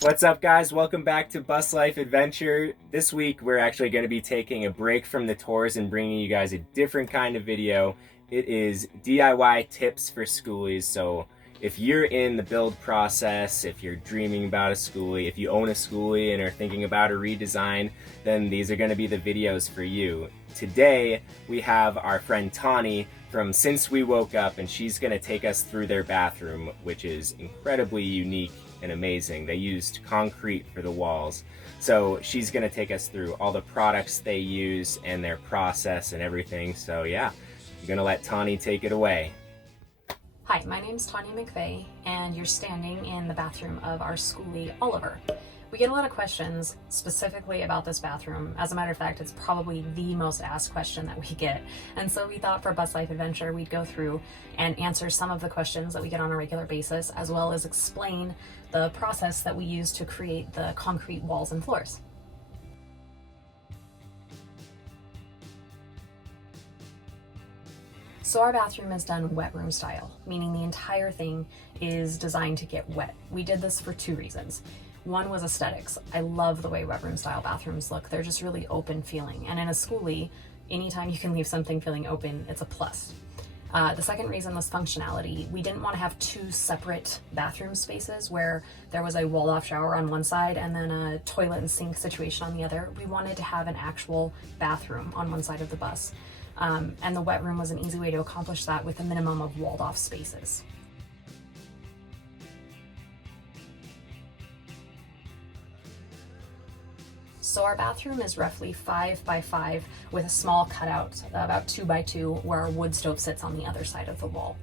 What's up, guys? Welcome back to Bus Life Adventure. This week we're actually going to be taking a break from the tours and bringing you guys a different kind of video. It is DIY tips for Skoolies. So if you're in the build process, if you're dreaming about a Skoolie, if you own a Skoolie and are thinking about a redesign, then these are going to be the videos for you. Today we have our friend Tawny from Since We Woke Up, and she's going to take us through their bathroom, which is incredibly unique and amazing. They used concrete for the walls. So she's gonna take us through all the products they use and their process and everything. So yeah, I'm gonna let Tawny take it away. Hi, my name's Tawny McVeigh, and you're standing in the bathroom of our Skoolie, Oliver. We get a lot of questions specifically about this bathroom. As a matter of fact, it's probably the most asked question that we get. And so we thought for Bus Life Adventure, we'd go through and answer some of the questions that we get on a regular basis, as well as explain the process that we use to create the concrete walls and floors. So our bathroom is done wet room style, meaning the entire thing is designed to get wet. We did this for two reasons. One was aesthetics. I love the way wet room style bathrooms look. They're just really open feeling. And in a Skoolie, anytime you can leave something feeling open, it's a plus. The second reason was functionality. We didn't want to have two separate bathroom spaces where there was a walled off shower on one side and then a toilet and sink situation on the other. We wanted to have an actual bathroom on one side of the bus. And the wet room was an easy way to accomplish that with a minimum of walled off spaces. So our bathroom is roughly 5 by 5 with a small cutout, about 2 by 2, where our wood stove sits on the other side of the wall.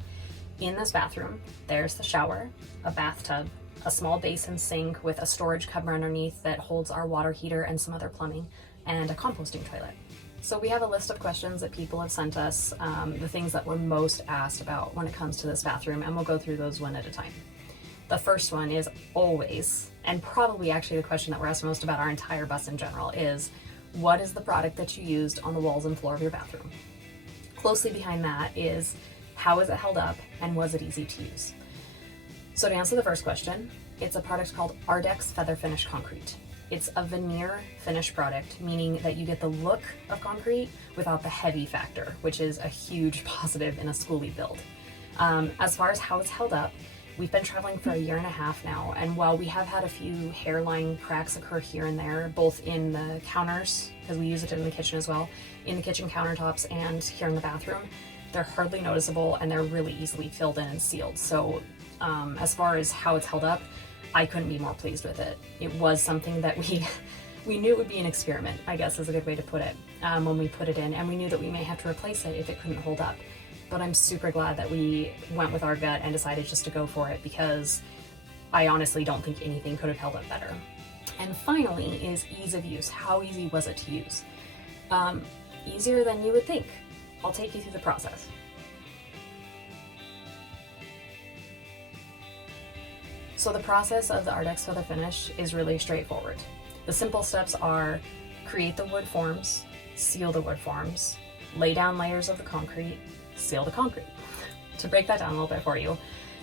In this bathroom, there's the shower, a bathtub, a small basin sink with a storage cupboard underneath that holds our water heater and some other plumbing, and a composting toilet. So we have a list of questions that people have sent us, the things that we're most asked about when it comes to this bathroom, and we'll go through those one at a time. The first one is always, and probably actually the question that we're asked most about our entire bus in general, is what is the product that you used on the walls and floor of your bathroom? Closely behind that is how is it held up and was it easy to use? So to answer the first question, it's a product called Ardex Feather Finish Concrete. It's a veneer finish product, meaning that you get the look of concrete without the heavy factor, which is a huge positive in a Skoolie build. As far as how it's held up, we've been traveling for a year and a half now, and while we have had a few hairline cracks occur here and there, both in the counters, because we use it in the kitchen as well, in the kitchen countertops and here in the bathroom, they're hardly noticeable and they're really easily filled in and sealed. So as far as how it's held up, I couldn't be more pleased with it. It was something that we knew it would be an experiment, I guess is a good way to put it, when we put it in, and we knew that we may have to replace it if it couldn't hold up. But I'm super glad that we went with our gut and decided just to go for it, because I honestly don't think anything could have held up better. And finally is ease of use. How easy was it to use? Easier than you would think. I'll take you through the process. So the process of the Ardex Feather Finish is really straightforward. The simple steps are create the wood forms, seal the wood forms, lay down layers of the concrete, seal the concrete. To break that down a little bit for you,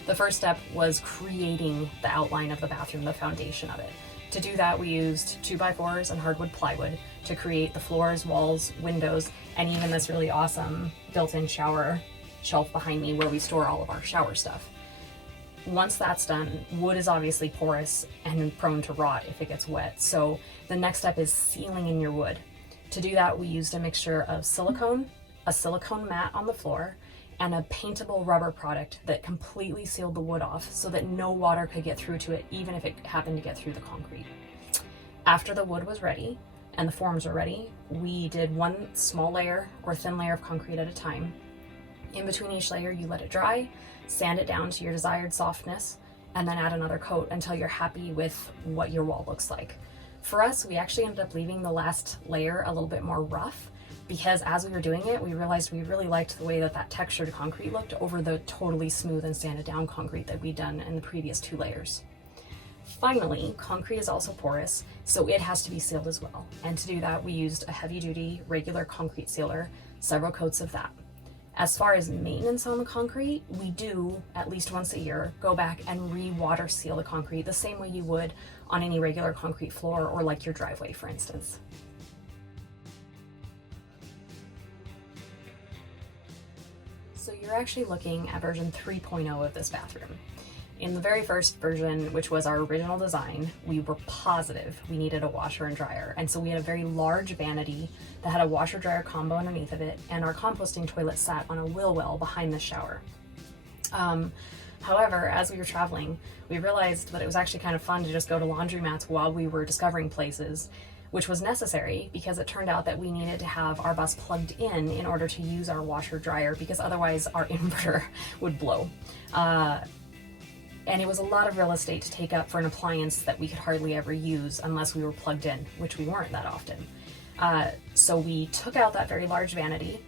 the first step was creating the outline of the bathroom, the foundation of it. To do that, we used 2x4s and hardwood plywood to create the floors, walls, windows, and even this really awesome built-in shower shelf behind me where we store all of our shower stuff. Once that's done, wood is obviously porous and prone to rot if it gets wet. So the next step is sealing in your wood. To do that, we used a mixture of silicone, a silicone mat on the floor, and a paintable rubber product that completely sealed the wood off so that no water could get through to it, even if it happened to get through the concrete. After the wood was ready and the forms were ready, we did one small layer or thin layer of concrete at a time. In between each layer, you let it dry, sand it down to your desired softness, and then add another coat until you're happy with what your wall looks like. For us, we actually ended up leaving the last layer a little bit more rough, because as we were doing it, we realized we really liked the way that textured concrete looked over the totally smooth and sanded down concrete that we'd done in the previous two layers. Finally, concrete is also porous, so it has to be sealed as well. And to do that, we used a heavy-duty regular concrete sealer, several coats of that. As far as maintenance on the concrete, we do, at least once a year, go back and re-water seal the concrete the same way you would on any regular concrete floor or like your driveway, for instance. So you're actually looking at version 3.0 of this bathroom. In the very first version, which was our original design, we were positive we needed a washer and dryer. And so we had a very large vanity that had a washer dryer combo underneath of it, and our composting toilet sat on a wheel well behind the shower. However, as we were traveling, we realized that it was actually kind of fun to just go to laundromats while we were discovering places, which was necessary because it turned out that we needed to have our bus plugged in order to use our washer dryer, because otherwise our inverter would blow. And it was a lot of real estate to take up for an appliance that we could hardly ever use unless we were plugged in, which we weren't that often. So we took out that very large vanity,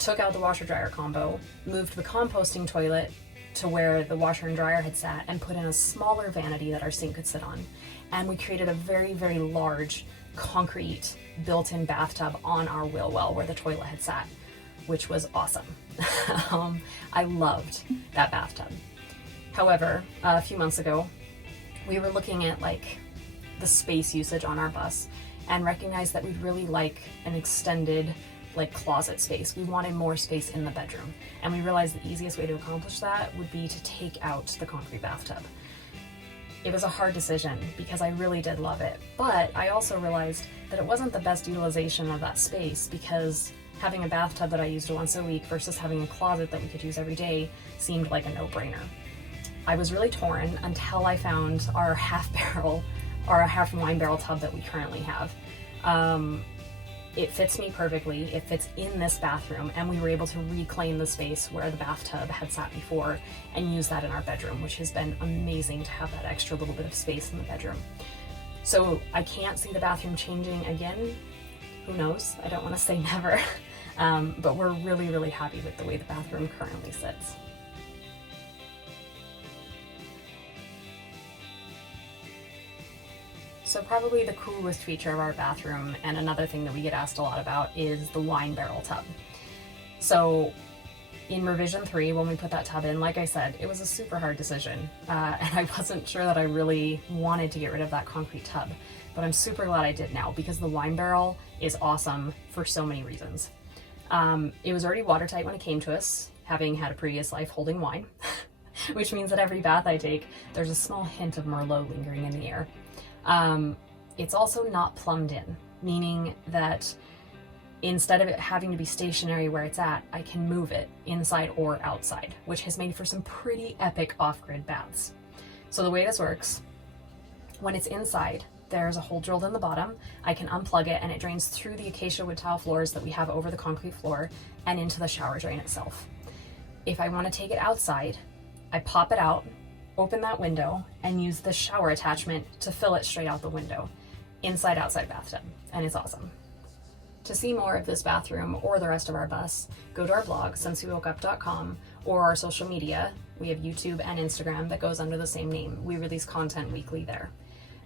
took out the washer dryer combo, moved the composting toilet to where the washer and dryer had sat, and put in a smaller vanity that our sink could sit on. And we created a very, very large concrete built-in bathtub on our wheel well where the toilet had sat, which was awesome. I loved that bathtub. However, a few months ago, we were looking at the space usage on our bus and recognized that we'd really like an extended closet space. We wanted more space in the bedroom. And we realized the easiest way to accomplish that would be to take out the concrete bathtub. It was a hard decision because I really did love it, but I also realized that it wasn't the best utilization of that space, because having a bathtub that I used once a week versus having a closet that we could use every day seemed like a no-brainer. I was really torn until I found our half wine barrel tub that we currently have. It fits me perfectly, it fits in this bathroom, and we were able to reclaim the space where the bathtub had sat before and use that in our bedroom, which has been amazing to have that extra little bit of space in the bedroom. So I can't see the bathroom changing again. Who knows? I don't want to say never. But we're really, really happy with the way the bathroom currently sits. So probably the coolest feature of our bathroom, and another thing that we get asked a lot about, is the wine barrel tub. So in revision 3, when we put that tub in, like I said, it was a super hard decision. And I wasn't sure that I really wanted to get rid of that concrete tub, but I'm super glad I did now, because the wine barrel is awesome for so many reasons. It was already watertight when it came to us, having had a previous life holding wine, which means that every bath I take, there's a small hint of Merlot lingering in the air. It's also not plumbed in, meaning that instead of it having to be stationary where it's at, I can move it inside or outside, which has made for some pretty epic off-grid baths. So the way this works, when it's inside, there's a hole drilled in the bottom. I can unplug it and it drains through the acacia wood tile floors that we have over the concrete floor and into the shower drain itself. If I want to take it outside, I pop it out, open that window, and use the shower attachment to fill it straight out the window. Inside outside bathtub, and it's awesome. To see more of this bathroom or the rest of our bus, go to our blog, sinceWeWokeUp.com, or our social media. We have YouTube and Instagram that goes under the same name. We release content weekly there.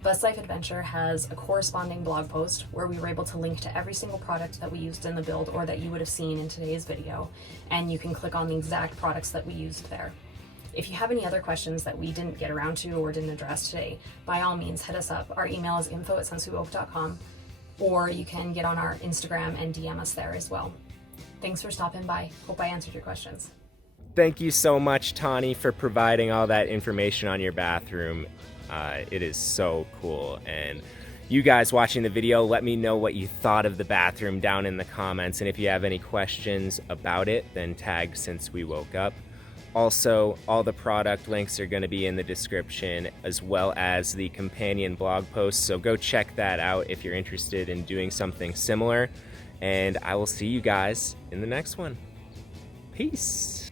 Bus Life Adventure has a corresponding blog post where we were able to link to every single product that we used in the build or that you would have seen in today's video, and you can click on the exact products that we used there. If you have any other questions that we didn't get around to or didn't address today, by all means hit us up. Our email is info@sincewewoke.com, or you can get on our Instagram and DM us there as well. Thanks for stopping by. Hope I answered your questions. Thank you so much, Tawny, for providing all that information on your bathroom. It is so cool. And you guys watching the video, let me know what you thought of the bathroom down in the comments. And if you have any questions about it, then tag Since We Woke Up. Also, all the product links are going to be in the description, as well as the companion blog post. So go check that out if you're interested in doing something similar. And I will see you guys in the next one. Peace.